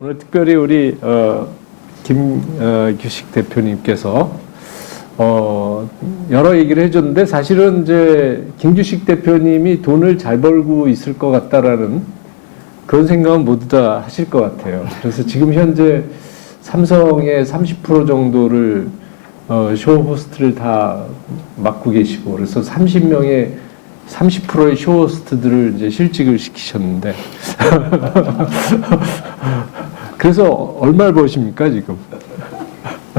오늘 특별히 우리 김규식 대표님께서 여러 얘기를 해줬는데 사실은 이제 김규식 대표님이 돈을 잘 벌고 있을 것 같다라는 그런 생각은 모두 다 하실 것 같아요. 그래서 지금 현재 삼성의 30% 정도를 쇼 호스트를 다 맡고 계시고 그래서 30명의 30%의 쇼 호스트들을 이제 실직을 시키셨는데 그래서 얼마를 버십니까 지금?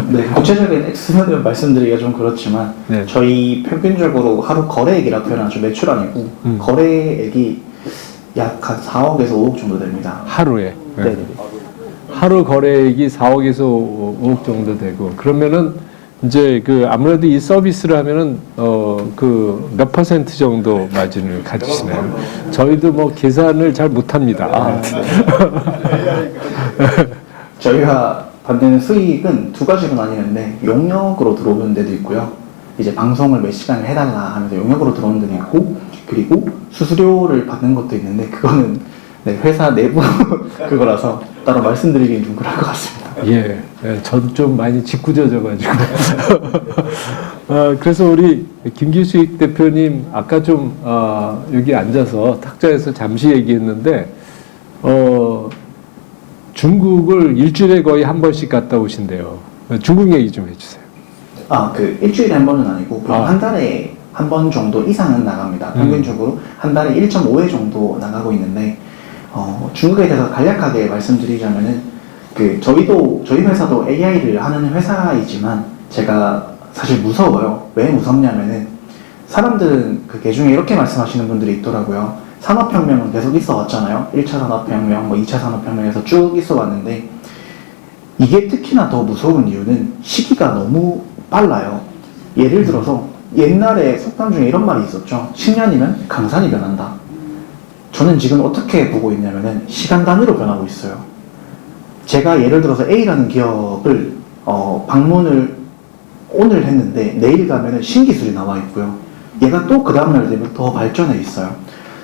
네, 구체적인 액수는 말씀드리기가 좀 그렇지만 네. 저희 평균적으로 하루 거래액이라 표현하죠. 매출 아니고 거래액이 약 한 4억에서 5억 정도 됩니다. 하루에. 네. 하루 거래액이 4억에서 5억 정도 되고 그러면은 이제 그 아무래도 이 서비스를 하면은 그 몇 퍼센트 정도 마진을 가지시나요? 저희도 뭐 계산을 잘 못합니다. 저희가 받는 수익은 두 가지로 나뉘는데 용역으로 들어오는 데도 있고요. 이제 방송을 몇 시간을 해달라 하면서 용역으로 들어오는 데도 있고, 그리고 수수료를 받는 것도 있는데 그거는 네, 회사 내부 그거라서 따로 말씀드리기는 좀 그럴 것 같습니다. 예, 저도 좀 많이 짓궂어져가지고. 그래서 우리 김규식 대표님 아까 좀 여기 앉아서 탁자에서 잠시 얘기했는데 중국을 일주일에 거의 한 번씩 갔다 오신대요. 중국 얘기 좀 해주세요. 그 일주일에 한 번은 아니고 한 달에 한 번 정도 이상은 나갑니다. 평균적으로 한 달에 1.5회 정도 나가고 있는데 중국에 대해서 간략하게 말씀드리자면은 저희 회사도 AI를 하는 회사이지만 제가 사실 무서워요. 왜 무섭냐면은 사람들은 그 개중에 이렇게 말씀하시는 분들이 있더라고요. 산업혁명은 계속 있어 왔잖아요. 1차 산업혁명, 2차 산업혁명에서 쭉 있어 왔는데 이게 특히나 더 무서운 이유는 시기가 너무 빨라요. 예를 들어서 옛날에 속담 중에 이런 말이 있었죠. 10년이면 강산이 변한다. 저는 지금 어떻게 보고 있냐면은 시간 단위로 변하고 있어요. 제가 예를 들어서 A라는 기업을 방문을 오늘 했는데 내일 가면은 신기술이 나와 있고요. 얘가 또 그 다음날 되면 더 발전해 있어요.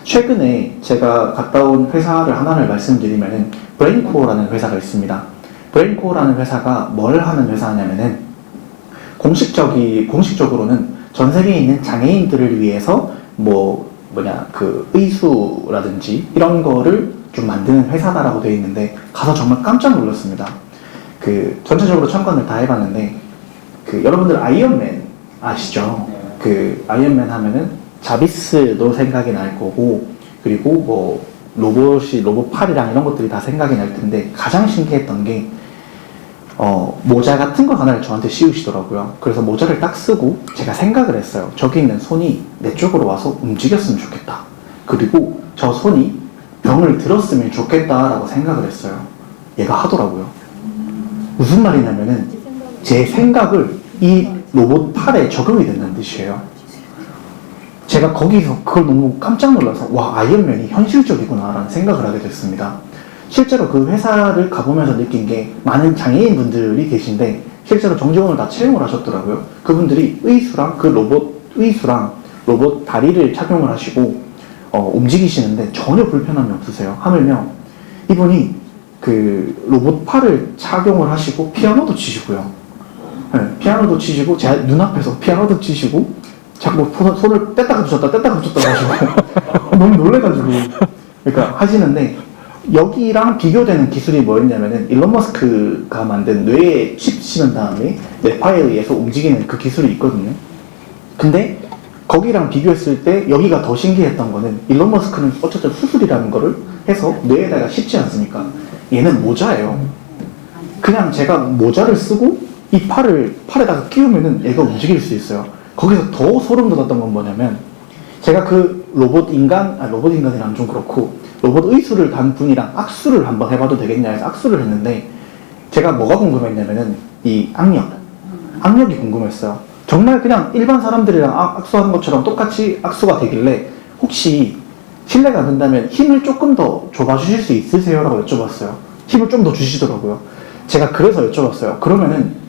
최근에 제가 갔다 온 회사를 하나를 말씀드리면은 브레인코어라는 회사가 있습니다. 브레인코어라는 회사가 뭘 하는 회사냐면은 공식적으로는 전 세계에 있는 장애인들을 위해서 의수라든지 이런 거를 좀 만드는 회사다라고 되어 있는데 가서 정말 깜짝 놀랐습니다. 전체적으로 참관을 다 해봤는데 여러분들 아이언맨 아시죠? 아이언맨 하면은 자비스도 생각이 날 거고 그리고 로봇 팔이랑 이런 것들이 다 생각이 날 텐데 가장 신기했던 게 모자 같은 거 하나를 저한테 씌우시더라고요. 그래서 모자를 딱 쓰고 제가 생각을 했어요. 저기 있는 손이 내 쪽으로 와서 움직였으면 좋겠다. 그리고 저 손이 병을 들었으면 좋겠다라고 생각을 했어요. 얘가 하더라고요. 무슨 말이냐면은 제 생각을 이 로봇 팔에 적용이 된다는 뜻이에요. 제가 거기서 그걸 너무 깜짝 놀라서 와, 아이언맨이 현실적이구나 라는 생각을 하게 됐습니다. 실제로 그 회사를 가보면서 느낀 게 많은 장애인분들이 계신데 실제로 정직원을 다 채용을 하셨더라고요. 그분들이 의수랑 로봇 다리를 착용을 하시고 움직이시는데 전혀 불편함이 없으세요. 하물며 이분이 로봇 팔을 착용을 하시고 피아노도 치시고요. 네, 피아노도 치시고 제 눈앞에서 피아노도 치시고 자꾸 손을 뗐다가 붙였다 하시고 너무 놀래가지고 그러니까 하시는데 여기랑 비교되는 기술이 뭐였냐면은 일론 머스크가 만든 뇌에 칩 심은 다음에 뇌파에 의해서 움직이는 그 기술이 있거든요. 근데 거기랑 비교했을 때 여기가 더 신기했던 거는 일론 머스크는 어쨌든 수술이라는 거를 해서 뇌에다가 씹지 않습니까? 얘는 모자예요. 그냥 제가 모자를 쓰고 이 팔에다가 끼우면은 얘가 움직일 수 있어요. 거기서 더 소름 돋았던 건 뭐냐면 제가 로봇 인간이란 좀 그렇고 로봇 의수를 단 분이랑 악수를 한번 해봐도 되겠냐 해서 악수를 했는데 제가 뭐가 궁금했냐면은 이 악력이 궁금했어요. 정말 그냥 일반 사람들이랑 악수하는 것처럼 똑같이 악수가 되길래 혹시 실례가 안 된다면 힘을 조금 더 줘봐주실 수 있으세요? 라고 여쭤봤어요. 힘을 좀 더 주시더라고요. 제가 그래서 여쭤봤어요. 그러면은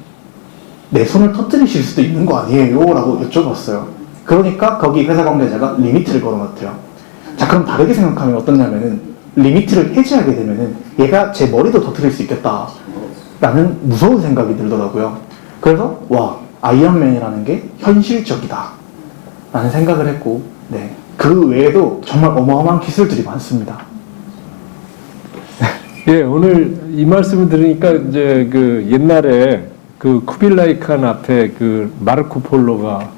내 손을 터뜨리실 수도 있는 거 아니에요? 라고 여쭤봤어요. 그러니까 거기 회사 관계자가 리미트를 걸어놨대요. 자, 그럼 다르게 생각하면 어떠냐면은 리미트를 해제하게 되면은 얘가 제 머리도 터뜨릴 수 있겠다라는 무서운 생각이 들더라고요. 그래서 와, 아이언맨이라는 게 현실적이다 라는 생각을 했고, 네, 그 외에도 정말 어마어마한 기술들이 많습니다. 예, 오늘 이 말씀을 들으니까 이제 그 옛날에 그 쿠빌라이 칸 앞에 그 마르코 폴로가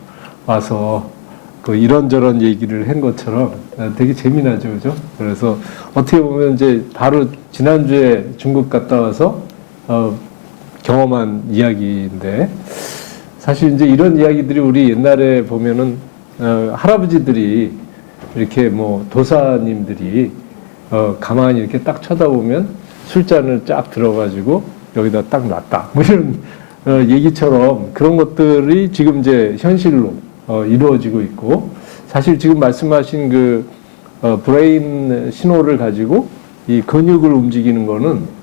와서 그 이런저런 얘기를 한 것처럼 되게 재미나죠, 그죠? 그래서 어떻게 보면 이제 바로 지난주에 중국 갔다 와서 경험한 이야기인데, 사실 이제 이런 이야기들이 우리 옛날에 보면은 할아버지들이 이렇게 뭐 도사님들이 가만히 이렇게 딱 쳐다보면 술잔을 쫙 들어가지고 여기다 딱 놨다, 뭐 이런 얘기처럼 그런 것들이 지금 이제 현실로 이루어지고 있고, 사실 지금 말씀하신 그 브레인 신호를 가지고 이 근육을 움직이는 거는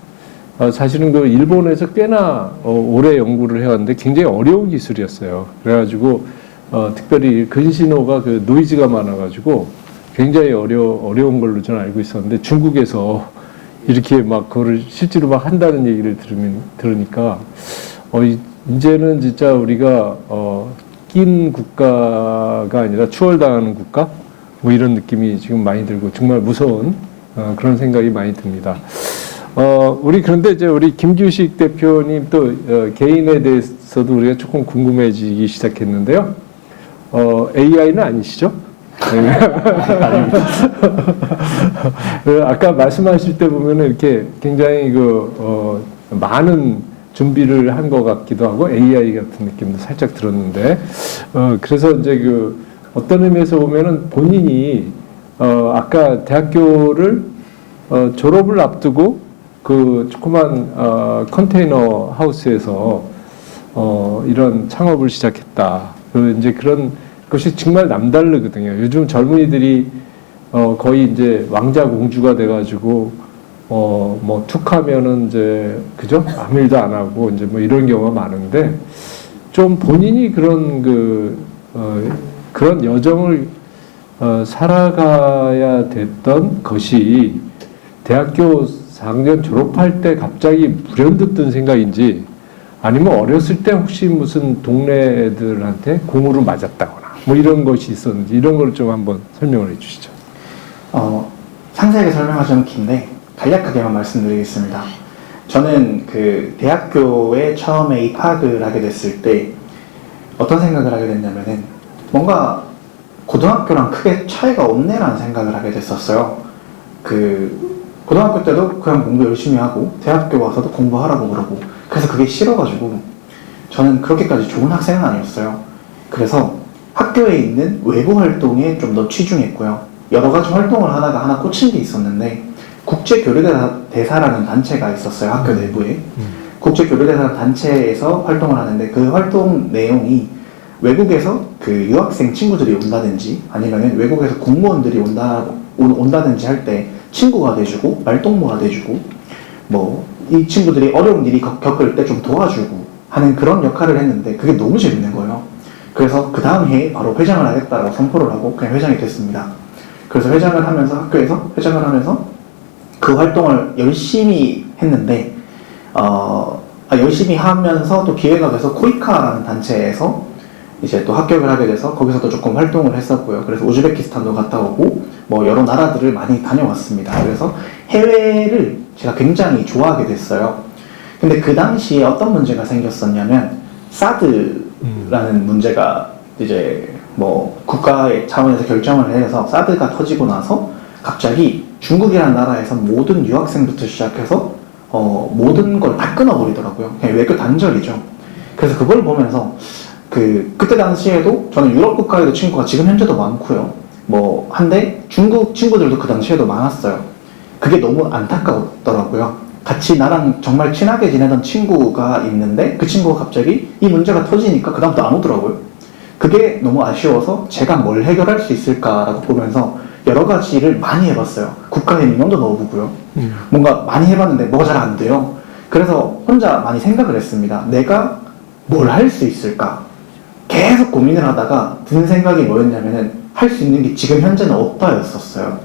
사실은 그 일본에서 꽤나 오래 연구를 해왔는데 굉장히 어려운 기술이었어요. 그래가지고 특별히 근신호가 그 노이즈가 많아가지고 굉장히 어려운 걸로 저는 알고 있었는데, 중국에서 이렇게 막 그거를 실제로 막 한다는 얘기를 들으니까 이제는 진짜 우리가 낀 국가가 아니라 추월당하는 국가, 뭐 이런 느낌이 지금 많이 들고 정말 무서운 그런 생각이 많이 듭니다. 우리 그런데 이제 우리 김규식 대표님 또 개인에 대해서도 우리가 조금 궁금해지기 시작했는데요. AI는 아니시죠? 아까 말씀하실 때 보면은 이렇게 굉장히 많은 준비를 한 것 같기도 하고 AI 같은 느낌도 살짝 들었는데, 그래서 이제 어떤 의미에서 보면은 본인이 아까 대학교를 졸업을 앞두고 그 조그만 컨테이너 하우스에서 이런 창업을 시작했다. 이제 그런 것이 정말 남다르거든요. 요즘 젊은이들이 거의 이제 왕자 공주가 돼가지고 뭐 툭하면은 이제 그죠? 아무 일도 안 하고 이제 뭐 이런 경우가 많은데, 좀 본인이 그런 그런 여정을 살아가야 됐던 것이 대학교 4학년 졸업할 때 갑자기 불현듯 든 생각인지, 아니면 어렸을 때 혹시 무슨 동네 애들한테 공으로 맞았다거나 뭐 이런 것이 있었는지, 이런 걸 좀 한번 설명을 해 주시죠. 상세하게 설명하자면 긴데 간략하게만 말씀드리겠습니다. 저는 그 대학교에 처음에 입학을 하게 됐을 때 어떤 생각을 하게 됐냐면은 뭔가 고등학교랑 크게 차이가 없네라는 생각을 하게 됐었어요. 고등학교 때도 그냥 공부 열심히 하고 대학교 와서도 공부하라고 그러고, 그래서 그게 싫어가지고 저는 그렇게까지 좋은 학생은 아니었어요. 그래서 학교에 있는 외부 활동에 좀 더 치중했고요. 여러 가지 활동을 하다가 하나 꽂힌 게 있었는데, 국제교류대사라는 단체가 있었어요. 학교 내부에. 국제교류대사 단체에서 활동을 하는데, 그 활동 내용이 외국에서 그 유학생 친구들이 온다든지 아니면 외국에서 공무원들이 온다든지 할 때 친구가 돼주고 말동무가 돼주고, 뭐 이 친구들이 어려운 일이 겪을 때 좀 도와주고 하는 그런 역할을 했는데, 그게 너무 재밌는 거예요. 그래서 그 다음 해에 바로 회장을 하겠다고 선포를 하고 그냥 회장이 됐습니다. 그래서 회장을 하면서, 학교에서 회장을 하면서 그 활동을 열심히 했는데, 열심히 하면서 또 기회가 돼서 코이카라는 단체에서 이제 또 합격을 하게 돼서 거기서도 조금 활동을 했었고요. 그래서 우즈베키스탄도 갔다 오고 뭐 여러 나라들을 많이 다녀왔습니다. 그래서 해외를 제가 굉장히 좋아하게 됐어요. 근데 그 당시에 어떤 문제가 생겼었냐면, 사드라는 문제가 이제 뭐 국가의 차원에서 결정을 해서 사드가 터지고 나서 갑자기 중국이라는 나라에서 모든 유학생부터 시작해서 모든 걸 다 끊어버리더라고요. 그냥 외교 단절이죠. 그래서 그걸 보면서 그때 당시에도 저는 유럽 국가에도 친구가 지금 현재도 많고요. 뭐 한데 중국 친구들도 그 당시에도 많았어요. 그게 너무 안타깝더라고요. 같이 나랑 정말 친하게 지내던 친구가 있는데 그 친구가 갑자기 이 문제가 터지니까 그 다음부터 안 오더라고요. 그게 너무 아쉬워서 제가 뭘 해결할 수 있을까라고 보면서 여러 가지를 많이 해봤어요. 국가에 민원도 넣어보고요. 뭔가 많이 해봤는데 뭐가 잘 안 돼요. 그래서 혼자 많이 생각을 했습니다. 내가 뭘 할 수 있을까? 계속 고민을 하다가 든 생각이 뭐였냐면은 할 수 있는 게 지금 현재는 없다였었어요.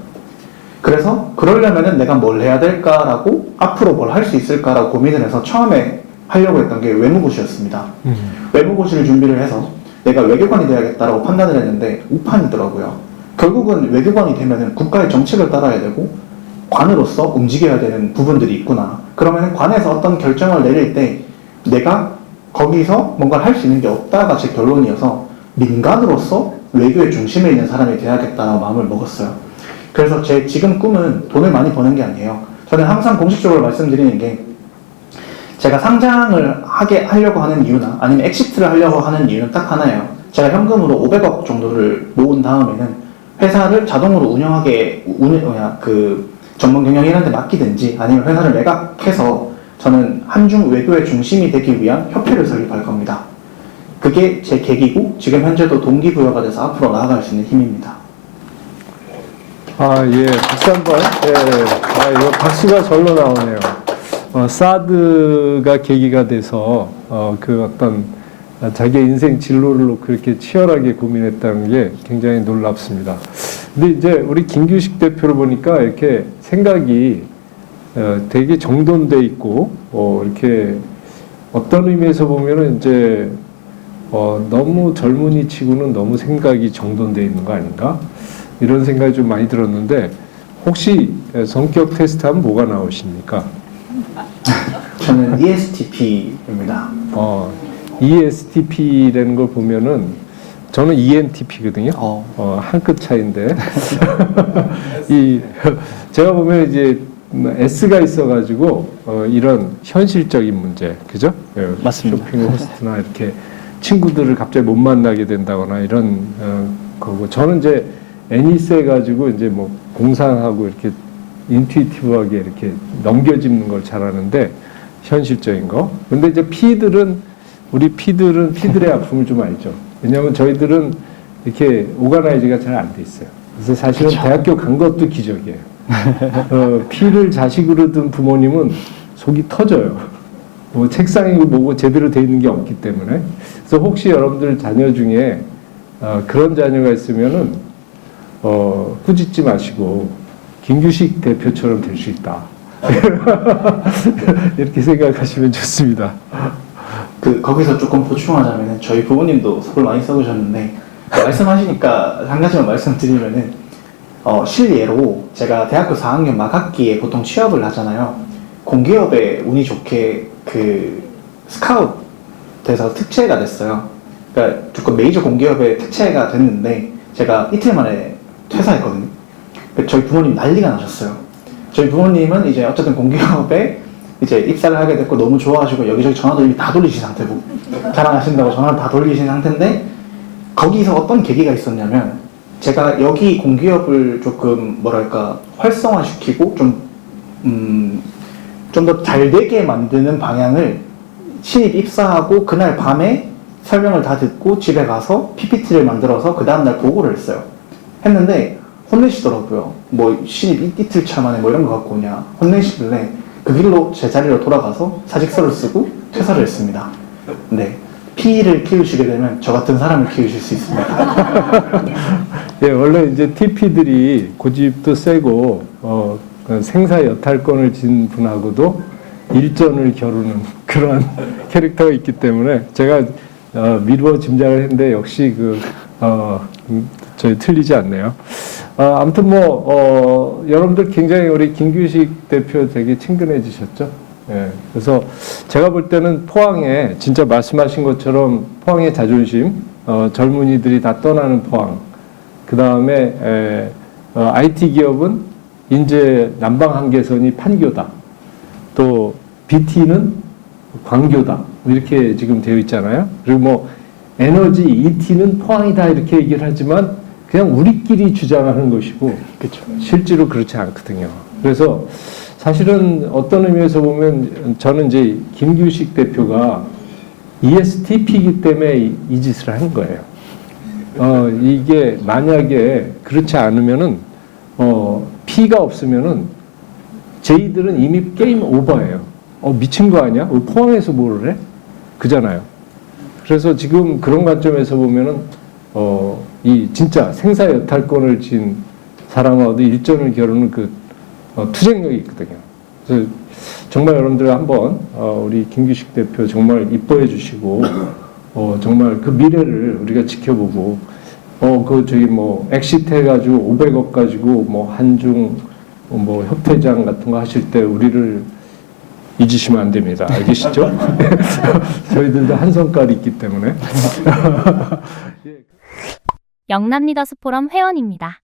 그래서 그러려면은 내가 뭘 해야 될까라고 앞으로 뭘 할 수 있을까라고 고민을 해서 처음에 하려고 했던 게 외무고시였습니다. 외무고시를 준비를 해서 내가 외교관이 돼야겠다라고 판단을 했는데 우판이더라고요. 결국은 외교관이 되면은 국가의 정책을 따라야 되고 관으로서 움직여야 되는 부분들이 있구나. 그러면 관에서 어떤 결정을 내릴 때 내가 거기서 뭔가를 할 수 있는 게 없다가 제 결론이어서 민간으로서 외교의 중심에 있는 사람이 돼야겠다라고 마음을 먹었어요. 그래서 제 지금 꿈은 돈을 많이 버는 게 아니에요. 저는 항상 공식적으로 말씀드리는 게 제가 상장을 하려고 하는 이유나 아니면 엑시트를 하려고 하는 이유는 딱 하나예요. 제가 현금으로 500억 정도를 모은 다음에는 회사를 자동으로 운영하게 전문 경영 이런 데 맡기든지 아니면 회사를 매각해서 저는 한중 외교의 중심이 되기 위한 협회를 설립할 겁니다. 그게 제 계기고 지금 현재도 동기부여가 돼서 앞으로 나아갈 수 있는 힘입니다. 아, 예. 박수 한 번. 예. 아, 이거 박수가 절로 나오네요. 사드가 계기가 돼서, 그 어떤, 자기의 인생 진로를 놓고 이렇게 치열하게 고민했다는 게 굉장히 놀랍습니다. 근데 이제 우리 김규식 대표를 보니까 이렇게 생각이 되게 정돈돼 있고, 이렇게 어떤 의미에서 보면은 이제, 너무 젊은이 치고는 너무 생각이 정돈돼 있는 거 아닌가? 이런 생각이 좀 많이 들었는데, 혹시 성격 테스트 하면 뭐가 나오십니까? 저는 ESTP입니다. ESTP라는 걸 보면은 저는 ENTP거든요. 한 끗 차이인데 제가 보면 이제 S가 있어가지고 이런 현실적인 문제, 그죠? 맞습니다. 쇼핑 호스트나 이렇게 친구들을 갑자기 못 만나게 된다거나 이런 거고, 저는 이제 N이 세가지고 이제 뭐 공상하고 이렇게 인투이티브하게 이렇게 넘겨짚는 걸 잘하는데 현실적인 거. 근데 이제 우리 P들의 아픔을 좀 알죠. 왜냐하면 저희들은 이렇게 오가나이즈가 잘 안 돼 있어요. 그래서 사실은 그쵸. 대학교 간 것도 기적이에요. P를 자식으로 둔 부모님은 속이 터져요. 뭐 책상이고 뭐고 제대로 돼 있는 게 없기 때문에. 그래서 혹시 여러분들 자녀 중에 그런 자녀가 있으면은 꾸짖지 마시고 김규식 대표처럼 될 수 있다. 이렇게 생각하시면 좋습니다. 거기서 조금 보충하자면은 저희 부모님도 속을 많이 썩으셨는데 말씀하시니까 한 가지만 말씀드리면은 실예로 제가 대학교 4학년 막학기에 보통 취업을 하잖아요. 공기업에 운이 좋게 스카웃 돼서 특채가 됐어요. 그러니까 조금 메이저 공기업에 특채가 됐는데 제가 이틀 만에 퇴사했거든요. 저희 부모님 난리가 나셨어요. 저희 부모님은 이제 어쨌든 공기업에 이제 입사를 하게 됐고 너무 좋아하시고 여기저기 전화도 이미 다 돌리신 상태고 자랑하신다고 전화를 다 돌리신 상태인데 거기서 어떤 계기가 있었냐면 제가 여기 공기업을 조금 활성화시키고 좀 더 잘 되게 만드는 방향을 신입 입사하고 그날 밤에 설명을 다 듣고 집에 가서 PPT를 만들어서 그 다음날 보고를 했어요. 했는데 혼내시더라고요. 뭐 신입 이틀 차 만에 뭐 이런 거 갖고 오냐 혼내시길래 그 길로 제 자리로 돌아가서 사직서를 쓰고 퇴사를 했습니다. 네, P를 키우시게 되면 저 같은 사람을 키우실 수 있습니다. 예, 원래 이제 TP들이 고집도 세고 생사 여탈권을 진 분하고도 일전을 겨루는 그런 캐릭터가 있기 때문에 제가 미루어 짐작을 했는데 역시 저희 틀리지 않네요. 아무튼 여러분들 굉장히 우리 김규식 대표 되게 친근해지셨죠? 예. 그래서 제가 볼 때는 포항에 진짜 말씀하신 것처럼 포항의 자존심, 젊은이들이 다 떠나는 포항, 그 다음에 IT 기업은 인제 남방 한계선이 판교다. 또 BT는 광교다. 이렇게 지금 되어 있잖아요. 그리고 뭐 에너지 ET는 포항이다 이렇게 얘기를 하지만 그냥 우리끼리 주장하는 것이고 그쵸. 실제로 그렇지 않거든요. 그래서 사실은 어떤 의미에서 보면 저는 이제 김규식 대표가 ESTP이기 때문에 이 짓을 한 거예요. 이게 만약에 그렇지 않으면은 P가 없으면은 J들은 이미 게임 오버예요. 미친 거 아니야? 포항에서 뭘 해? 그잖아요. 그래서 지금 그런 관점에서 보면은 이 진짜 생사 여탈권을 진 사람하고도 일전을 겨루는 그 투쟁력이 있거든요. 그래서 정말 여러분들 한번 우리 김규식 대표 정말 이뻐해 주시고 정말 그 미래를 우리가 지켜보고 그 저기 뭐 엑시트 해가지고 500억 가지고 뭐 한중 뭐 협회장 같은 거 하실 때 우리를 잊으시면 안 됩니다. 알겠시죠? 저희들도 한 성깔이 있기 때문에. 영남 리더스 포럼 회원입니다.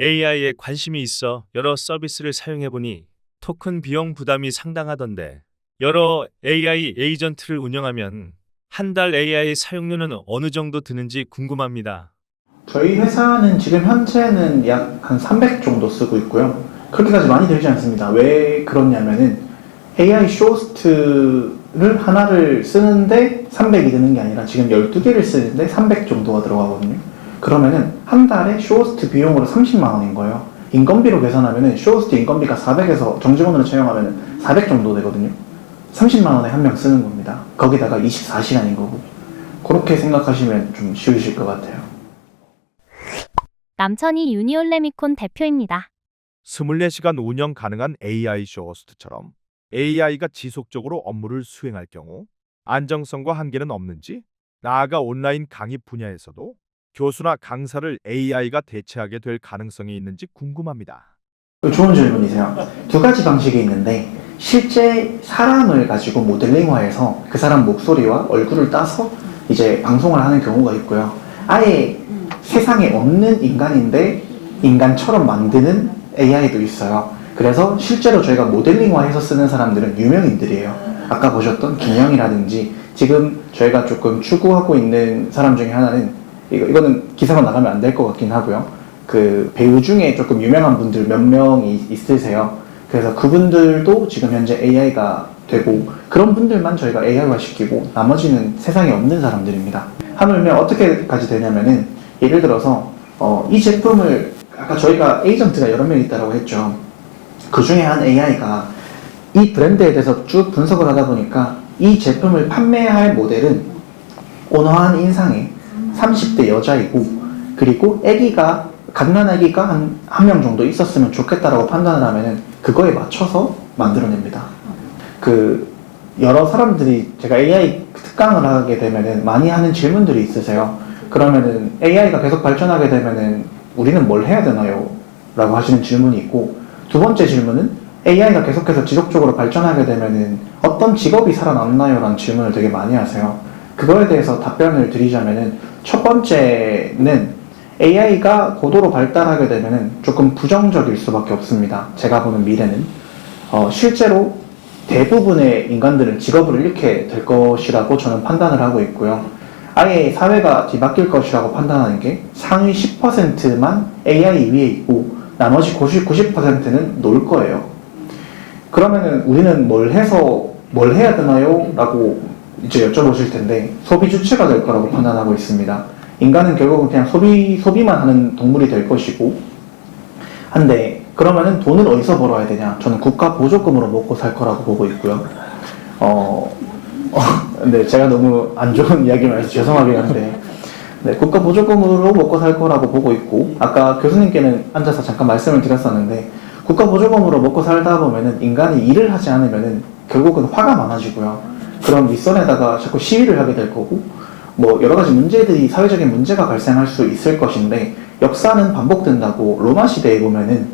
AI에 관심이 있어 여러 서비스를 사용해보니 토큰 비용 부담이 상당하던데 여러 AI 에이전트를 운영하면 한 달 AI 사용료는 어느 정도 드는지 궁금합니다. 저희 회사는 지금 현재는 약 한 300 정도 쓰고 있고요. 그렇게까지 많이 들지 않습니다. 왜 그러냐면은 AI 쇼호스트를 하나를 쓰는데 300이 드는 게 아니라 지금 12개를 쓰는데 300 정도가 들어가거든요. 그러면은 한 달에 쇼호스트 비용으로 30만 원인 거예요. 인건비로 계산하면은 쇼호스트 인건비가 400에서 정직원으로 채용하면은 400 정도 되거든요. 30만 원에 한 명 쓰는 겁니다. 거기다가 24시간인 거고. 그렇게 생각하시면 좀 쉬우실 것 같아요. 남천희 유니올레미콘 대표입니다. 24시간 운영 가능한 AI 쇼호스트처럼 AI가 지속적으로 업무를 수행할 경우 안정성과 한계는 없는지, 나아가 온라인 강의 분야에서도 교수나 강사를 AI가 대체하게 될 가능성이 있는지 궁금합니다. 좋은 질문이세요. 두 가지 방식이 있는데 실제 사람을 가지고 모델링화해서 그 사람 목소리와 얼굴을 따서 이제 방송을 하는 경우가 있고요. 아예 세상에 없는 인간인데 인간처럼 만드는 AI도 있어요. 그래서 실제로 저희가 모델링화해서 쓰는 사람들은 유명인들이에요. 아까 보셨던 김영이라든지 지금 저희가 조금 추구하고 있는 사람 중에 하나는 이거는 기사가 나가면 안 될 것 같긴 하고요. 그 배우 중에 조금 유명한 분들 몇 명이 있으세요. 그래서 그분들도 지금 현재 AI가 되고 그런 분들만 저희가 AI화 시키고 나머지는 세상에 없는 사람들입니다. 하물며 어떻게까지 되냐면은 예를 들어서 이 제품을 아까 저희가 에이전트가 여러 명 있다고 했죠. 그 중에 한 AI가 이 브랜드에 대해서 쭉 분석을 하다 보니까 이 제품을 판매할 모델은 온화한 인상에 30대 여자이고 그리고 아기가 갓난 아기가 한 명 정도 있었으면 좋겠다라고 판단을 하면은 그거에 맞춰서 만들어냅니다. 그 여러 사람들이 제가 AI 특강을 하게 되면은 많이 하는 질문들이 있으세요. 그러면은 AI가 계속 발전하게 되면은 우리는 뭘 해야 되나요? 라고 하시는 질문이 있고 두 번째 질문은 AI가 계속해서 지속적으로 발전하게 되면은 어떤 직업이 살아남나요? 라는 질문을 되게 많이 하세요. 그거에 대해서 답변을 드리자면은 첫 번째는 AI가 고도로 발달하게 되면은 조금 부정적일 수밖에 없습니다. 제가 보는 미래는 실제로 대부분의 인간들은 직업을 잃게 될 것이라고 저는 판단을 하고 있고요. 아예 사회가 뒤바뀔 것이라고 판단하는 게 상위 10%만 AI 위에 있고 나머지 90%는 놀 거예요. 그러면은 우리는 뭘 해야 되나요? 라고 이제 여쭤보실 텐데 소비 주체가 될 거라고 판단하고 있습니다. 인간은 결국은 그냥 소비만 하는 동물이 될 것이고 한데 그러면은 돈을 어디서 벌어야 되냐? 저는 국가 보조금으로 먹고 살 거라고 보고 있고요. 근데 제가 너무 안 좋은 이야기를 해서 죄송하긴 한데 네, 국가 보조금으로 먹고 살 거라고 보고 있고 아까 교수님께는 앉아서 잠깐 말씀을 드렸었는데 국가 보조금으로 먹고 살다 보면은 인간이 일을 하지 않으면은 결국은 화가 많아지고요. 그럼 윗선에다가 자꾸 시위를 하게 될 거고 뭐 여러 가지 문제들이 사회적인 문제가 발생할 수 있을 것인데 역사는 반복된다고 로마 시대에 보면은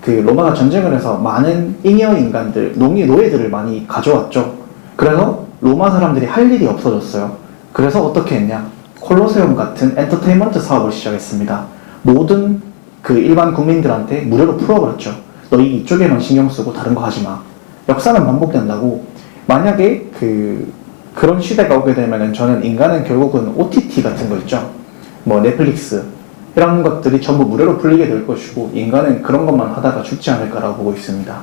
그 로마가 전쟁을 해서 많은 잉여 인간들, 노예들을 많이 가져왔죠. 그래서 로마 사람들이 할 일이 없어졌어요. 그래서 어떻게 했냐? 콜로세움 같은 엔터테인먼트 사업을 시작했습니다. 모든 그 일반 국민들한테 무료로 풀어버렸죠. 너희 이쪽에만 신경 쓰고 다른 거 하지 마. 역사는 반복된다고. 만약에 그런 시대가 오게 되면은 저는 인간은 결국은 OTT 같은 거 있죠. 뭐 넷플릭스 이런 것들이 전부 무료로 풀리게 될 것이고 인간은 그런 것만 하다가 죽지 않을까라고 보고 있습니다.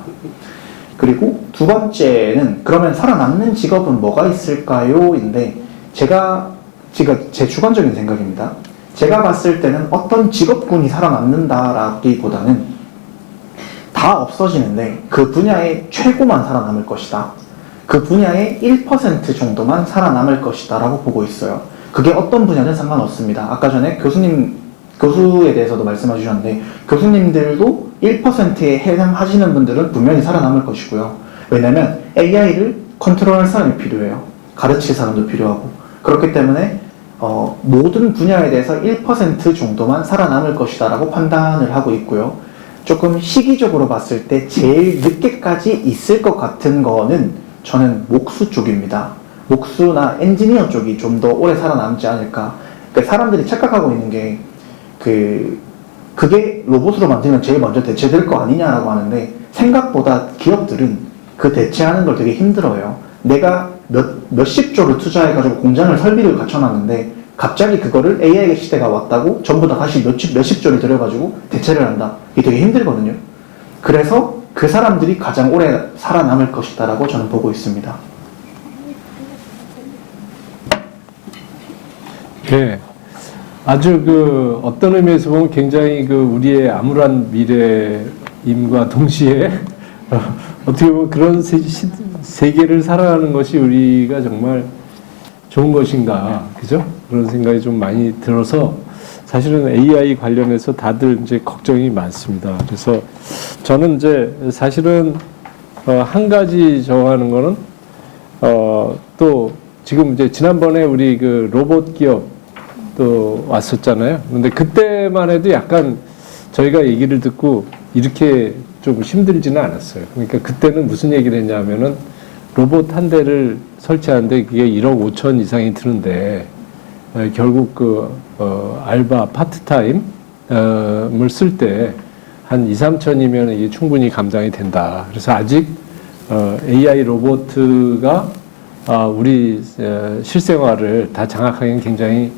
그리고 두 번째는 그러면 살아남는 직업은 뭐가 있을까요? 인데 제가 제 주관적인 생각입니다. 제가 봤을 때는 어떤 직업군이 살아남는다라기보다는 다 없어지는데 그 분야의 최고만 살아남을 것이다. 그 분야의 1% 정도만 살아남을 것이다 라고 보고 있어요. 그게 어떤 분야든 상관없습니다. 아까 전에 교수님 교수에 대해서도 말씀해 주셨는데 교수님들도 1%에 해당하시는 분들은 분명히 살아남을 것이고요. 왜냐하면 AI를 컨트롤할 사람이 필요해요. 가르칠 사람도 필요하고 그렇기 때문에 모든 분야에 대해서 1% 정도만 살아남을 것이다 라고 판단을 하고 있고요. 조금 시기적으로 봤을 때 제일 늦게까지 있을 것 같은 거는 저는 목수 쪽입니다. 목수나 엔지니어 쪽이 좀 더 오래 살아남지 않을까. 그러니까 사람들이 착각하고 있는 게 그게 로봇으로 만들면 제일 먼저 대체될 거 아니냐라고 하는데 생각보다 기업들은 그 대체하는 걸 되게 힘들어요. 내가 몇십 조를 투자해가지고 공장을 설비를 갖춰놨는데 갑자기 그거를 AI 시대가 왔다고 전부 다 다시 몇십 조를 들여가지고 대체를 한다. 이게 되게 힘들거든요. 그래서 그 사람들이 가장 오래 살아남을 것이다라고 저는 보고 있습니다. 네. 아주 어떤 의미에서 보면 굉장히 우리의 암울한 미래임과 동시에 어떻게 보면 그런 세계를 살아가는 것이 우리가 정말 좋은 것인가, 그죠? 그런 생각이 좀 많이 들어서 사실은 AI 관련해서 다들 이제 걱정이 많습니다. 그래서 저는 이제 사실은 한 가지 정하는 거는 또 지금 이제 지난번에 우리 로봇 기업 또 왔었잖아요. 근데 그때만 해도 약간 저희가 얘기를 듣고 이렇게 좀 힘들지는 않았어요. 그러니까 그때는 무슨 얘기를 했냐면은 로봇 한 대를 설치하는데 그게 1억 5천 이상이 드는데 결국 알바 파트타임을 쓸 때 한 2, 3천이면 이게 충분히 감당이 된다. 그래서 아직 AI 로봇가 우리 실생활을 다 장악하기는 굉장히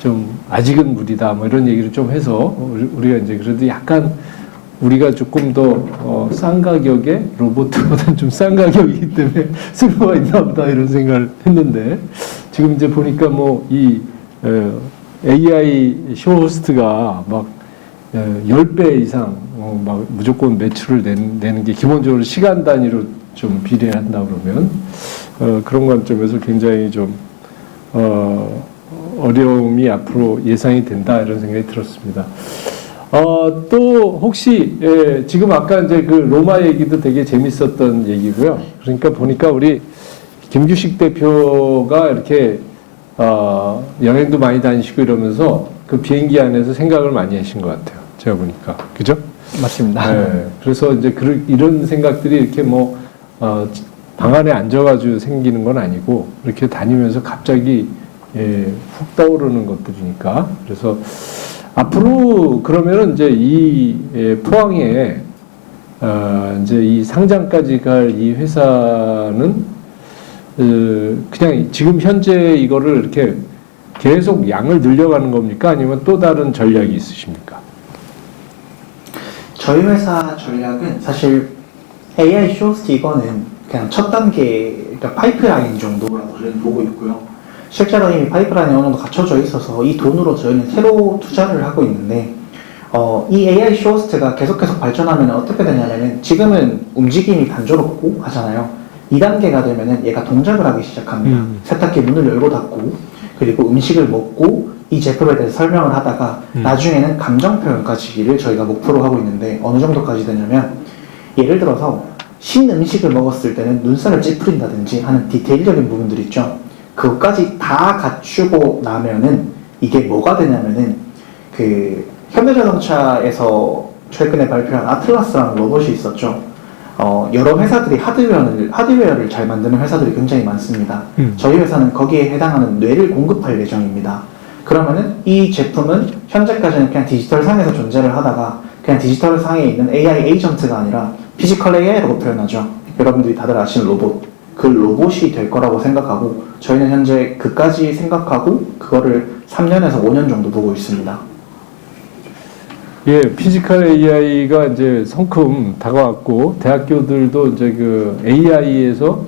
좀 아직은 무리다. 뭐 이런 얘기를 좀 해서 우리가 이제 그래도 약간 우리가 조금 더 싼 가격에 로봇보다는 좀 싼 가격이기 때문에 쓸모가 있나 보다 이런 생각을 했는데 지금 이제 보니까 뭐 이 AI 쇼호스트가 막 10배 이상 막 무조건 매출을 내는 게 기본적으로 시간 단위로 좀 비례한다 그러면 그런 관점에서 굉장히 좀 어려움이 앞으로 예상이 된다 이런 생각이 들었습니다. 또 혹시 지금 아까 이제 로마 얘기도 되게 재밌었던 얘기고요. 그러니까 보니까 우리 김규식 대표가 이렇게 여행도 많이 다니시고 이러면서 그 비행기 안에서 생각을 많이 하신 것 같아요. 제가 보니까 그죠? 맞습니다. 네. 그래서 이제 이런 생각들이 이렇게 방 안에 앉아가지고 생기는 건 아니고 이렇게 다니면서 갑자기 훅 떠오르는 것들이니까 그래서. 앞으로 그러면은 이제 이 포항에 이제 이 상장까지 갈 이 회사는 그냥 지금 현재 이거를 이렇게 계속 양을 늘려가는 겁니까? 아니면 또 다른 전략이 있으십니까? 저희 회사 전략은 사실 AI 쇼호스트 이거는 그냥 첫 단계 그러니까 파이프라인 정도라고 저희는 보고 있고요. 실제로 이미 파이프라인이 어느 정도 갖춰져 있어서 이 돈으로 저희는 새로 투자를 하고 있는데 이 AI 쇼호스트가 계속 발전하면 어떻게 되냐면은 지금은 움직임이 단조롭고 하잖아요. 2단계가 되면은 얘가 동작을 하기 시작합니다. 세탁기 문을 열고 닫고 그리고 음식을 먹고 이 제품에 대해서 설명을 하다가 나중에는 감정 표현까지를 저희가 목표로 하고 있는데 어느 정도까지 되냐면 예를 들어서 신음식을 먹었을 때는 눈살을 찌푸린다든지 하는 디테일적인 부분들 있죠. 그것까지 다 갖추고 나면은 이게 뭐가 되냐면은 현대자동차에서 최근에 발표한 아틀라스라는 로봇이 있었죠. 여러 회사들이 하드웨어를 잘 만드는 회사들이 굉장히 많습니다. 저희 회사는 거기에 해당하는 뇌를 공급할 예정입니다. 그러면은 이 제품은 현재까지는 그냥 디지털 상에서 존재를 하다가 그냥 디지털 상에 있는 AI 에이전트가 아니라 피지컬 AI라고 표현하죠. 여러분들이 다들 아시는 로봇. 그 로봇이 될 거라고 생각하고 저희는 현재 그까지 생각하고 그거를 3년에서 5년 정도 보고 있습니다. 예, 피지컬 AI가 이제 성큼 다가왔고 대학교들도 이제 AI에서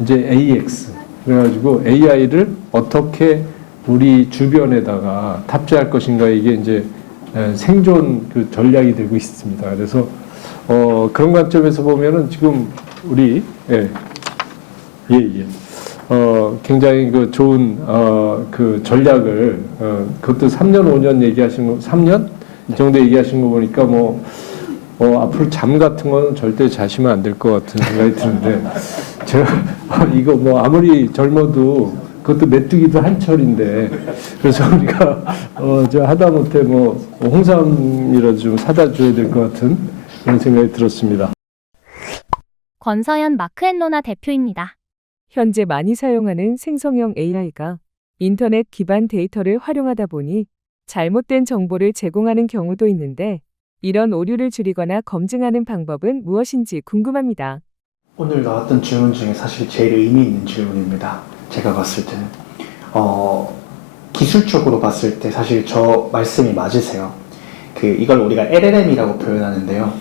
이제 AX 그래가지고 AI를 어떻게 우리 주변에다가 탑재할 것인가 이게 이제 생존 전략이 되고 있습니다. 그래서 그런 관점에서 보면은 지금 우리 예. 굉장히 그 좋은 그 전략을 그것도 3년 5년 얘기하신 거 3년 이 정도 얘기하신 거 보니까 앞으로 잠 같은 건 절대 자시면 안 될 것 같은 생각이 드는데 제가 이거 아무리 젊어도 그것도 메뚜기도 한철인데 그래서 우리가 저 하다못해 홍삼이라도 좀 사다 줘야 될 것 같은 그런 생각이 들었습니다. 권서현 마크앤로나 대표입니다. 현재 많이 사용하는 생성형 AI가 인터넷 기반 데이터를 활용하다 보니 잘못된 정보를 제공하는 경우도 있는데 이런 오류를 줄이거나 검증하는 방법은 무엇인지 궁금합니다. 오늘 나왔던 질문 중에 사실 제일 의미 있는 질문입니다. 제가 봤을 때는 기술적으로 봤을 때 사실 저 말씀이 맞으세요. 이걸 우리가 LLM이라고 표현하는데요.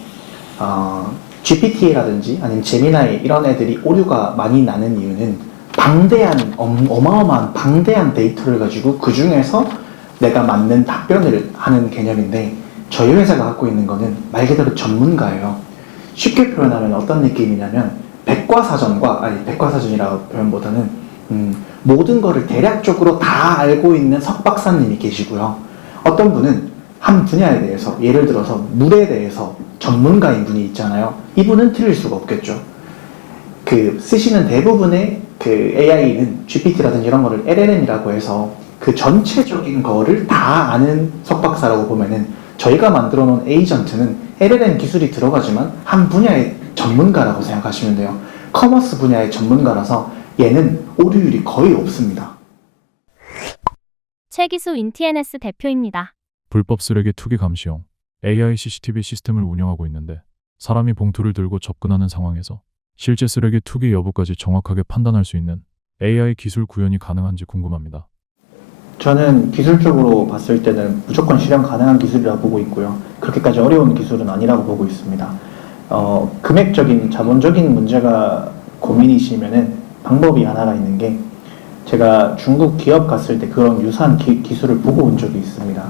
GPT라든지 아니면 제미나이 이런 애들이 오류가 많이 나는 이유는 어마어마한 방대한 데이터를 가지고 그 중에서 내가 맞는 답변을 하는 개념인데 저희 회사가 갖고 있는 거는 말 그대로 전문가예요. 쉽게 표현하면 어떤 느낌이냐면 백과사전이라고 표현보다는 모든 거를 대략적으로 다 알고 있는 석박사님이 계시고요. 어떤 분은 한 분야에 대해서 예를 들어서 물에 대해서 전문가인 분이 있잖아요. 이분은 틀릴 수가 없겠죠. 쓰시는 대부분의 AI는 GPT라든지 이런 거를 LLM이라고 해서 그 전체적인 거를 다 아는 석박사라고 보면은 저희가 만들어 놓은 에이전트는 LLM 기술이 들어가지만 한 분야의 전문가라고 생각하시면 돼요. 커머스 분야의 전문가라서 얘는 오류율이 거의 없습니다. 최기수 인TNS 대표입니다. 불법 쓰레기 투기 감시용 AI CCTV 시스템을 운영하고 있는데 사람이 봉투를 들고 접근하는 상황에서 실제 쓰레기 투기 여부까지 정확하게 판단할 수 있는 AI 기술 구현이 가능한지 궁금합니다. 저는 기술적으로 봤을 때는 무조건 실현 가능한 기술이라고 보고 있고요. 그렇게까지 어려운 기술은 아니라고 보고 있습니다. 금액적인, 자본적인 문제가 고민이시면은 방법이 하나가 있는 게 제가 중국 기업 갔을 때 그런 유사한 기술을 보고 온 적이 있습니다.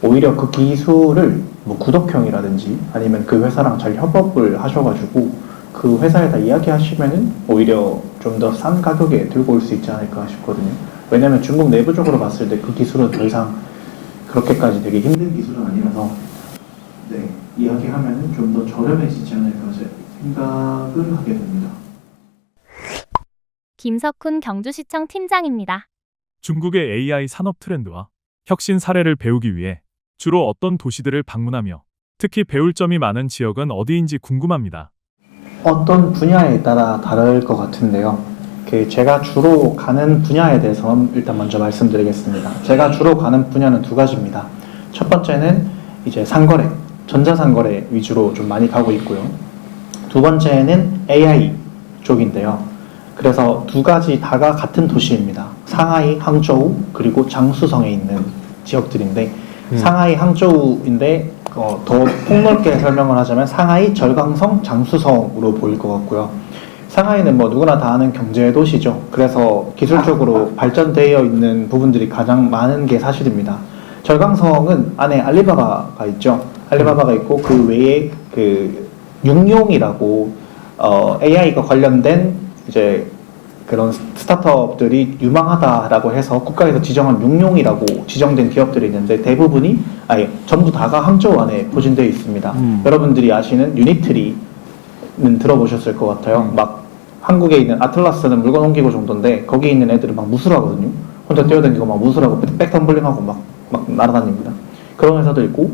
오히려 그 기술을 구독형이라든지 아니면 그 회사랑 잘 협업을 하셔가지고 그 회사에다 이야기하시면은 오히려 좀 더 싼 가격에 들고 올 수 있지 않을까 싶거든요. 왜냐면 중국 내부적으로 봤을 때 그 기술은 더 이상 그렇게까지 되게 힘든 기술은 아니라서 이야기하면은 좀 더 저렴해지지 않을까 생각을 하게 됩니다. 김석훈 경주시청 팀장입니다. 중국의 AI 산업 트렌드와 혁신 사례를 배우기 위해 주로 어떤 도시들을 방문하며 특히 배울 점이 많은 지역은 어디인지 궁금합니다. 어떤 분야에 따라 다를 것 같은데요. 제가 주로 가는 분야에 대해서 일단 먼저 말씀드리겠습니다. 제가 주로 가는 분야는 두 가지입니다. 첫 번째는 이제 상거래, 전자상거래 위주로 좀 많이 가고 있고요. 두 번째는 AI 쪽인데요. 그래서 두 가지 다가 같은 도시입니다. 상하이, 항저우, 그리고 장수성에 있는 지역들인데 상하이, 항저우인데 더 폭넓게 설명을 하자면 상하이, 절강성, 장수성으로 보일 것 같고요. 상하이는 누구나 다 아는 경제 도시죠. 그래서 기술적으로 발전되어 있는 부분들이 가장 많은 게 사실입니다. 절강성은 안에 알리바바가 있죠. 알리바바가 있고 그 외에 융용이라고 AI가 관련된 이제 그런 스타트업들이 유망하다라고 해서 국가에서 지정한 융용이라고 지정된 기업들이 있는데 대부분이 전부 다가 항저우 안에 포진되어 있습니다. 여러분들이 아시는 유니트리는 들어보셨을 것 같아요. 한국에 있는 아틀라스는 물건 옮기고 정도인데 거기 있는 애들은 무술하거든요. 혼자 뛰어다니고 무술하고 백텀블링하고 막 날아다닙니다. 그런 회사도 있고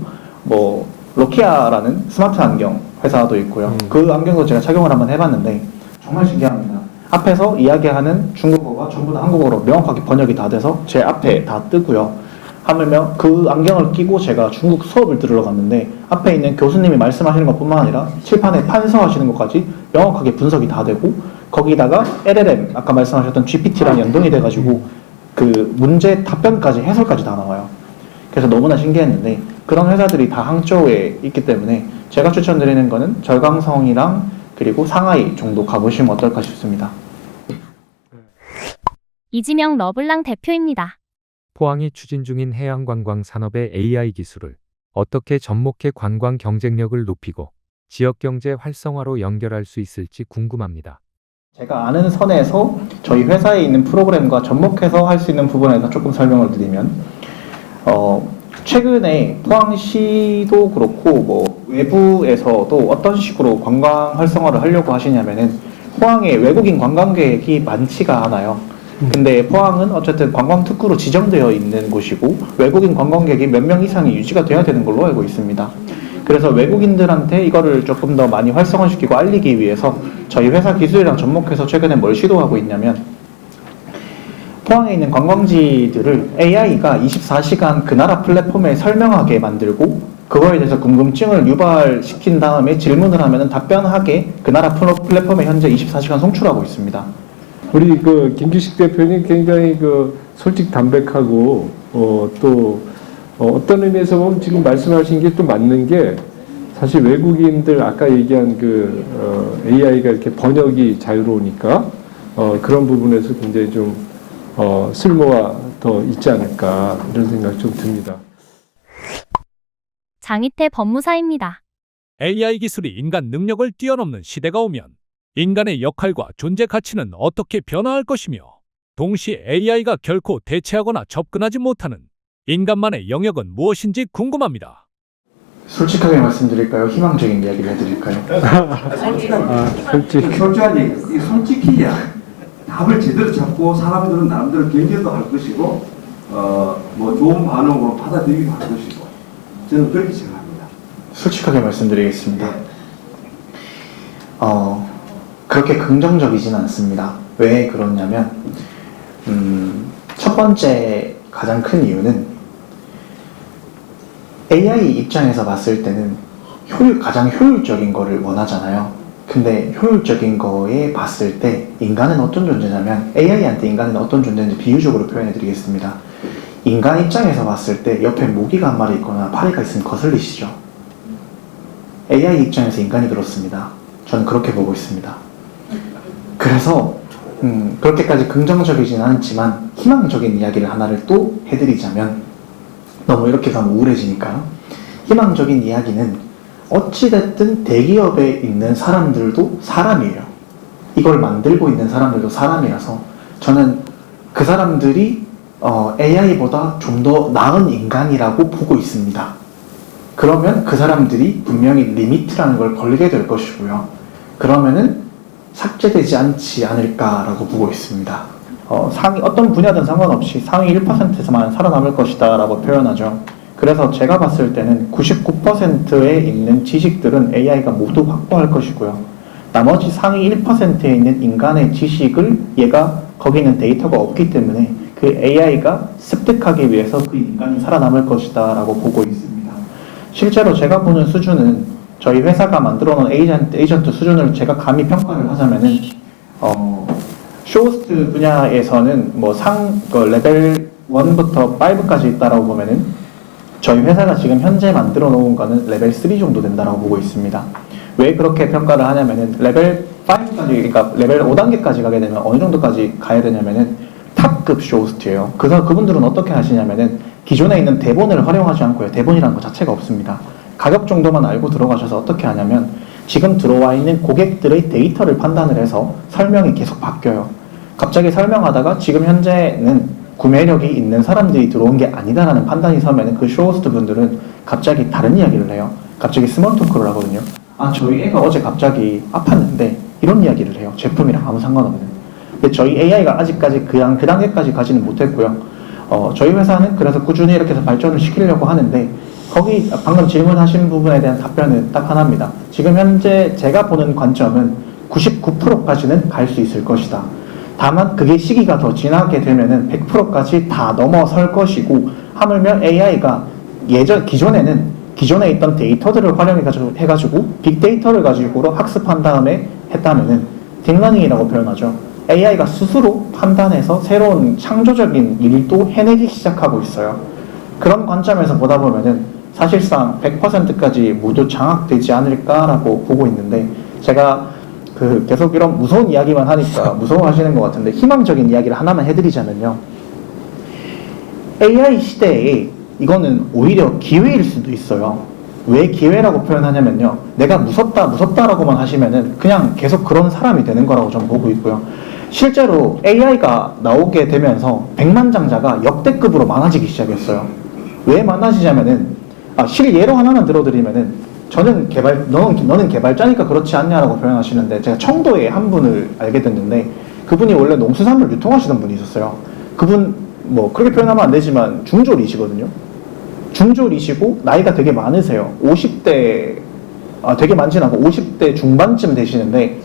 로키아라는 스마트 안경 회사도 있고요. 그 안경도 제가 착용을 한번 해봤는데 정말 신기합니다. 앞에서 이야기하는 중국어가 전부 다 한국어로 명확하게 번역이 다 돼서 제 앞에 다 뜨고요. 하물며 그 안경을 끼고 제가 중국 수업을 들으러 갔는데 앞에 있는 교수님이 말씀하시는 것뿐만 아니라 칠판에 판서하시는 것까지 명확하게 분석이 다 되고 거기다가 LLM, 아까 말씀하셨던 GPT랑 연동이 돼가지고 그 문제 답변까지 해설까지 다 나와요. 그래서 너무나 신기했는데 그런 회사들이 다 항저우에 있기 때문에 제가 추천드리는 거는 절강성이랑 그리고 상하이 정도 가보시면 어떨까 싶습니다. 이지명 러블랑 대표입니다. 포항이 추진 중인 해양관광 산업의 AI 기술을 어떻게 접목해 관광 경쟁력을 높이고 지역 경제 활성화로 연결할 수 있을지 궁금합니다. 제가 아는 선에서 저희 회사에 있는 프로그램과 접목해서 할 수 있는 부분에서 조금 설명을 드리면, 최근에 포항시도 그렇고 뭐 외부에서도 어떤 식으로 관광 활성화를 하려고 하시냐면은 포항에 외국인 관광객이 많지가 않아요. 근데 포항은 어쨌든 관광 특구로 지정되어 있는 곳이고 외국인 관광객이 몇 명 이상이 유지가 돼야 되는 걸로 알고 있습니다. 그래서 외국인들한테 이거를 조금 더 많이 활성화시키고 알리기 위해서 저희 회사 기술이랑 접목해서 최근에 뭘 시도하고 있냐면, 포항에 있는 관광지들을 AI가 24시간 그 나라 플랫폼에 설명하게 만들고 그거에 대해서 궁금증을 유발시킨 다음에 질문을 하면 답변하게 그 나라 플랫폼에 현재 24시간 송출하고 있습니다. 우리 그 김규식 대표님 굉장히 그 솔직 담백하고 또 어떤 의미에서 보면 지금 말씀하신 게 또 맞는 게, 사실 외국인들 아까 얘기한 그 AI가 이렇게 번역이 자유로우니까 그런 부분에서 굉장히 좀 쓸모가 더 있지 않을까 이런 생각 좀 듭니다. 장희태 법무사입니다. AI 기술이 인간 능력을 뛰어넘는 시대가 오면 인간의 역할과 존재 가치는 어떻게 변화할 것이며, 동시에 AI가 결코 대체하거나 접근하지 못하는 인간만의 영역은 무엇인지 궁금합니다. 솔직하게 말씀드릴까요? 희망적인 이야기를 해드릴까요? 솔직한 얘기, 솔직히야 답을 제대로 찾고 사람들은 나름대로 경계도 할 것이고 뭐 좋은 반응으로 받아들이기도 할 것이고, 저는 그렇게 생각합니다. 솔직하게 말씀드리겠습니다. 그렇게 긍정적이진 않습니다. 왜 그러냐면, 첫 번째 가장 큰 이유는 AI 입장에서 봤을 때는 가장 효율적인 거를 원하잖아요. 근데 효율적인 거에 봤을 때 인간은 어떤 존재냐면, AI한테 인간은 어떤 존재인지 비유적으로 표현해 드리겠습니다. 인간 입장에서 봤을 때 옆에 모기가 한 마리 있거나 파리가 있으면 거슬리시죠? AI 입장에서 인간이 그렇습니다. 저는 그렇게 보고 있습니다. 그래서 그렇게까지 긍정적이진 않지만 희망적인 이야기를 하나를 또 해드리자면, 너무 이렇게 가면 우울해지니까요. 희망적인 이야기는 어찌됐든 대기업에 있는 사람들도 사람이에요. 이걸 만들고 있는 사람들도 사람이라서 저는 그 사람들이 AI보다 좀 더 나은 인간이라고 보고 있습니다. 그러면 그 사람들이 분명히 리미트라는 걸 걸게 될 것이고요. 그러면은 삭제되지 않지 않을까라고 보고 있습니다. 어떤 분야든 상관없이 상위 1%에서만 살아남을 것이다 라고 표현하죠. 그래서 제가 봤을 때는 99%에 있는 지식들은 AI가 모두 확보할 것이고요. 나머지 상위 1%에 있는 인간의 지식을 거기는 데이터가 없기 때문에 그 AI가 습득하기 위해서 그 인간이 살아남을 것이다 라고 보고 있습니다. 실제로 제가 보는 수준은 저희 회사가 만들어 놓은 에이전트 수준을 제가 감히 평가를 하자면은 쇼호스트 분야에서는 레벨 1부터 5까지 있다라고 보면은 저희 회사가 지금 현재 만들어 놓은 거는 레벨 3 정도 된다라고 보고 있습니다. 왜 그렇게 평가를 하냐면은 레벨 5까지, 그러니까 레벨 5단계까지 가게 되면 어느 정도까지 가야 되냐면은 탑급 쇼호스트예요. 그래서 그분들은 어떻게 하시냐면은 기존에 있는 대본을 활용하지 않고요. 대본이라는 것 자체가 없습니다. 가격 정도만 알고 들어가셔서 어떻게 하냐면 지금 들어와 있는 고객들의 데이터를 판단을 해서 설명이 계속 바뀌어요. 갑자기 설명하다가 지금 현재는 구매력이 있는 사람들이 들어온 게 아니다라는 판단이 서면 그 쇼호스트 분들은 갑자기 다른 이야기를 해요. 갑자기 스몰 토크를 하거든요. 저희 애가 어제 갑자기 아팠는데 이런 이야기를 해요. 제품이랑 아무 상관없는. 근데 저희 AI가 아직까지 그 단계까지 가지는 못했고요. 저희 회사는 그래서 꾸준히 이렇게 해서 발전을 시키려고 하는데, 거기 방금 질문하신 부분에 대한 답변은 딱 하나입니다. 지금 현재 제가 보는 관점은 99%까지는 갈 수 있을 것이다. 다만 그게 시기가 더 지나게 되면은 100%까지 다 넘어설 것이고, 하물며 AI가 기존에 있던 데이터들을 활용해가지고 빅데이터를 가지고 학습한 다음에 했다면은 딥러닝이라고 표현하죠. AI가 스스로 판단해서 새로운 창조적인 일도 해내기 시작하고 있어요. 그런 관점에서 보다 보면은 사실상 100%까지 모두 장악되지 않을까라고 보고 있는데, 제가 계속 이런 무서운 이야기만 하니까 무서워하시는 것 같은데, 희망적인 이야기를 하나만 해드리자면요. AI 시대에 이거는 오히려 기회일 수도 있어요. 왜 기회라고 표현하냐면요. 내가 무섭다라고만 하시면은 그냥 계속 그런 사람이 되는 거라고 저는 보고 있고요. 실제로 AI가 나오게 되면서 백만장자가 역대급으로 많아지기 시작했어요. 왜 많아지냐면은, 실예로 하나만 들어드리면은, 너는 개발자니까 그렇지 않냐라고 표현하시는데, 제가 청도에 한 분을 알게 됐는데, 그분이 원래 농수산물 유통하시던 분이 있었어요. 그분, 그렇게 표현하면 안 되지만, 중졸이시거든요. 중졸이시고, 나이가 되게 많으세요. 50대, 되게 많진 않고 50대 중반쯤 되시는데,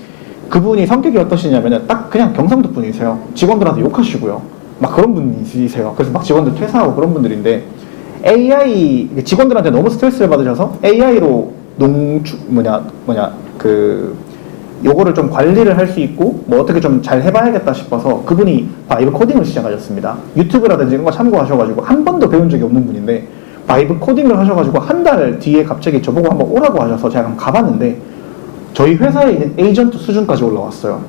그분이 성격이 어떠시냐면은 딱 그냥 경상도 분이세요. 직원들한테 욕하시고요. 막 그런 분이세요. 그래서 막 직원들 퇴사하고 그런 분들인데, AI, 직원들한테 너무 스트레스를 받으셔서 AI로 요거를 좀 관리를 할 수 있고, 어떻게 좀 잘 해봐야겠다 싶어서 그분이 바이브 코딩을 시작하셨습니다. 유튜브라든지 이런 거 참고하셔가지고 한 번도 배운 적이 없는 분인데, 바이브 코딩을 하셔가지고 한 달 뒤에 갑자기 저보고 한번 오라고 하셔서 제가 한번 가봤는데, 저희 회사에 있는 에이전트 수준까지 올라왔어요.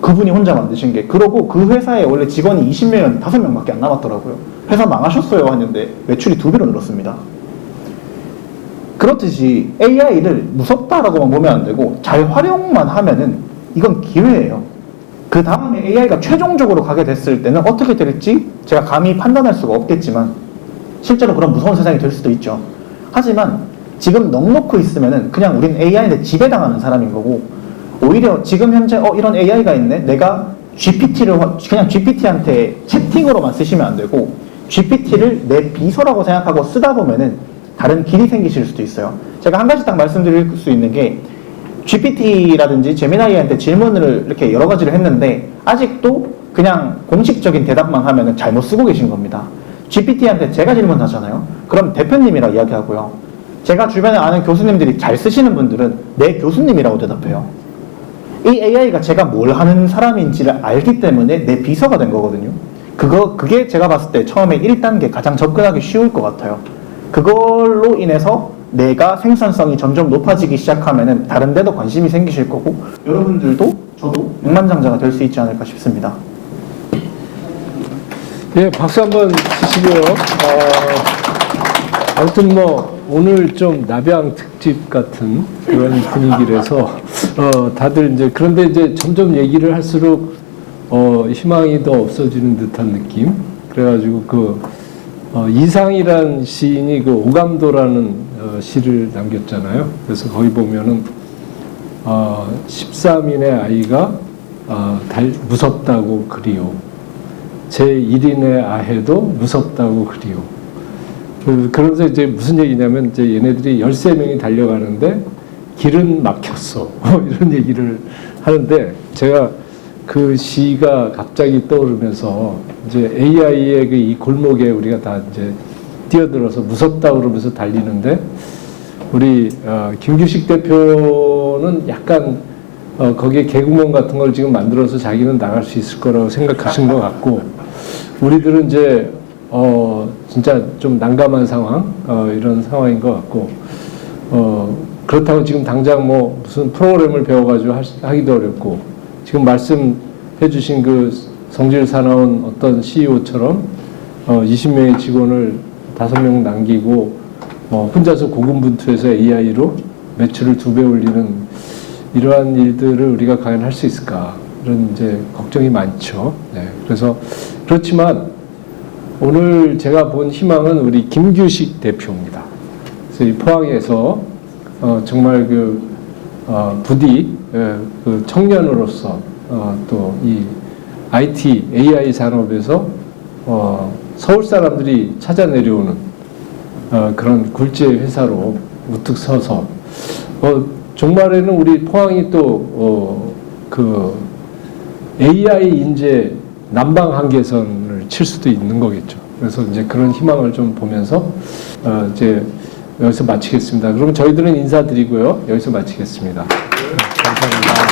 그분이 혼자 만드신 게. 그러고 그 회사에 원래 직원이 20명, 5명밖에 안 남았더라고요. 회사 망하셨어요 하는데 매출이 2배로 늘었습니다. 그렇듯이 AI를 무섭다라고만 보면 안 되고 잘 활용만 하면은 이건 기회예요. 그 다음에 AI가 최종적으로 가게 됐을 때는 어떻게 될지 제가 감히 판단할 수가 없겠지만 실제로 그런 무서운 세상이 될 수도 있죠. 하지만 지금 넉넉히 있으면은 그냥 우린 AI한테 지배당하는 사람인 거고, 오히려 지금 현재 이런 AI가 있네, 내가 GPT를 그냥 GPT한테 채팅으로만 쓰시면 안 되고 GPT를 내 비서라고 생각하고 쓰다 보면은 다른 길이 생기실 수도 있어요. 제가 한 가지 딱 말씀드릴 수 있는 게, GPT라든지 제미나이한테 질문을 이렇게 여러 가지를 했는데 아직도 그냥 공식적인 대답만 하면은 잘못 쓰고 계신 겁니다. GPT한테 제가 질문하잖아요. 그럼 대표님이라고 이야기하고요. 제가 주변에 아는 교수님들이 잘 쓰시는 분들은 내 교수님이라고 대답해요. 이 AI가 제가 뭘 하는 사람인지를 알기 때문에 내 비서가 된 거거든요. 그게 제가 봤을 때 처음에 1단계 가장 접근하기 쉬울 것 같아요. 그걸로 인해서 내가 생산성이 점점 높아지기 시작하면은 다른 데도 관심이 생기실 거고, 여러분들도 저도 백만장자가 될 수 있지 않을까 싶습니다. 예, 박수 한번 주시고요. 아무튼 오늘 좀 남양 특집 같은 그런 분위기라서 다들 이제, 그런데 이제 점점 얘기를 할수록 희망이 더 없어지는 듯한 느낌. 그래가지고 이상이란 시인이 오감도라는 시를 남겼잖아요. 그래서 거기 보면은 13인의 아이가 무섭다고 그리요. 제1인의 아해도 무섭다고 그리요. 그러면서 이제 무슨 얘기냐면, 이제 얘네들이 13명이 달려가는데 길은 막혔어. 이런 얘기를 하는데, 제가 그 시가 갑자기 떠오르면서 이제 AI의 이 골목에 우리가 다 이제 뛰어들어서 무섭다 그러면서 달리는데, 우리 김규식 대표는 약간 거기에 개구멍 같은 걸 지금 만들어서 자기는 나갈 수 있을 거라고 생각하신 것 같고, 우리들은 이제 진짜 좀 난감한 상황, 이런 상황인 것 같고, 그렇다고 지금 당장 무슨 프로그램을 배워가지고 하기도 어렵고, 지금 말씀해 주신 그 성질 사나운 어떤 CEO처럼 20명의 직원을 5명 남기고 혼자서 고군분투해서 AI로 매출을 2배 올리는 이러한 일들을 우리가 과연 할 수 있을까? 이런 이제 걱정이 많죠. 네. 그래서 그렇지만 오늘 제가 본 희망은 우리 김규식 대표입니다. 그래서 이 포항에서 정말 부디 그 청년으로서 또 이 IT, AI 산업에서 서울 사람들이 찾아 내려오는 그런 굴지의 회사로 우뚝 서서 종말에는 우리 포항이 또 그 AI 인재 남방 한계선을 칠 수도 있는 거겠죠. 그래서 이제 그런 희망을 좀 보면서 이제 여기서 마치겠습니다. 그럼 저희들은 인사드리고요. 여기서 마치겠습니다. 감사합니다.